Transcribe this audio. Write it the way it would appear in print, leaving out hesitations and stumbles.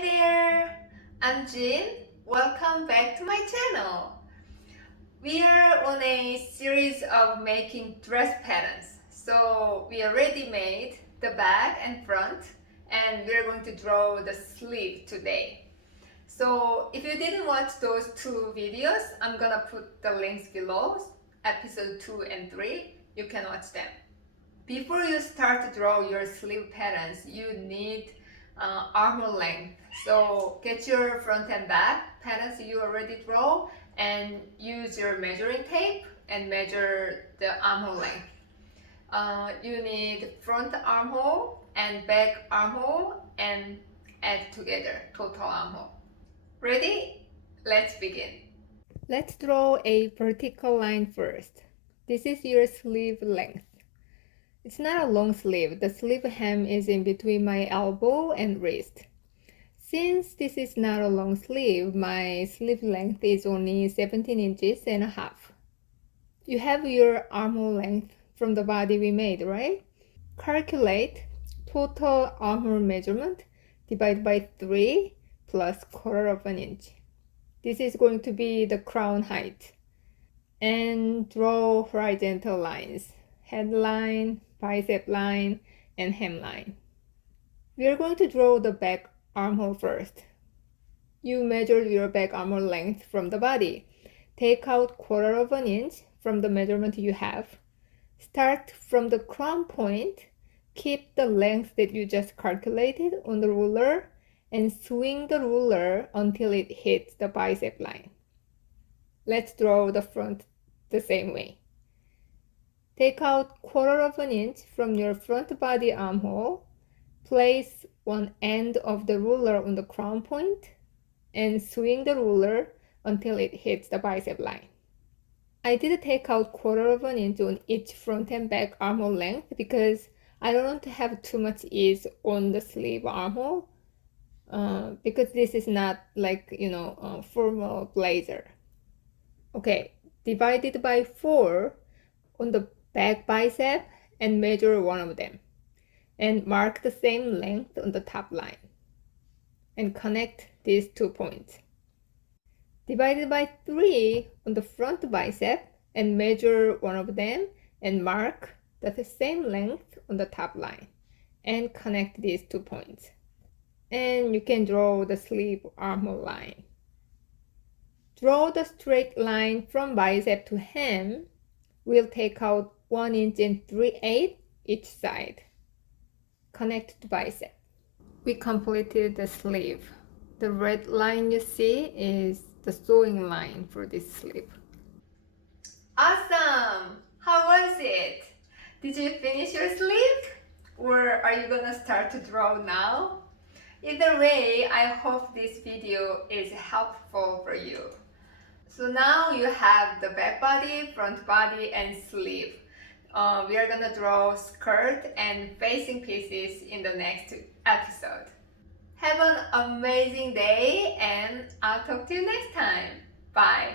Hi there, I'm Jin. Welcome back to my channel. We are on a series of making dress patterns. So we already made the back and front, and we're going to draw the sleeve today. So if you didn't watch those two videos, I'm gonna put the links below, episode 2 and 3. You can watch them. Before you start to draw your sleeve patterns, you need armor length. So get your front and back patterns you already draw and use your measuring tape and measure the armhole length. You need front armhole and back armhole and add together total armhole. Ready? Let's begin. Let's draw a vertical line first. This is your sleeve length. It's not a long sleeve. The sleeve hem is in between my elbow and wrist. Since this is not a long sleeve, my sleeve length is only 17 inches and a half. You have your armhole length from the body we made, right? Calculate total armhole measurement divided by 3 plus quarter of an inch. This is going to be the crown height. And draw horizontal lines. Head line, bicep line, and hem line. We are going to draw the back armhole first. You measure your back armhole length from the body. Take out quarter of an inch from the measurement you have. Start from the crown point. Keep the length that you just calculated on the ruler and swing the ruler until it hits the bicep line. Let's draw the front the same way. Take out quarter of an inch from your front body armhole. Place one end of the ruler on the crown point and swing the ruler until it hits the bicep line. I did take out quarter of an inch on each front and back armhole length because I don't want to have too much ease on the sleeve armhole because this is not like, a formal blazer. Okay, divided by 4 on the back bicep and measure one of them and mark the same length on the top line and connect these 2 points. Divided by 3 on the front bicep and measure one of them and mark the same length on the top line and connect these 2 points. And you can draw the sleeve armhole line. Draw the straight line from bicep to hem. We'll take out 1 inch and 3/8 each side. Connect to bicep. We completed the sleeve. The red line you see is the sewing line for this sleeve. Awesome! How was it? Did you finish your sleeve? Or are you gonna start to draw now? Either way, I hope this video is helpful for you. So now you have the back body, front body, and sleeve. We are gonna draw skirt and facing pieces in the next episode. Have an amazing day and I'll talk to you next time. Bye.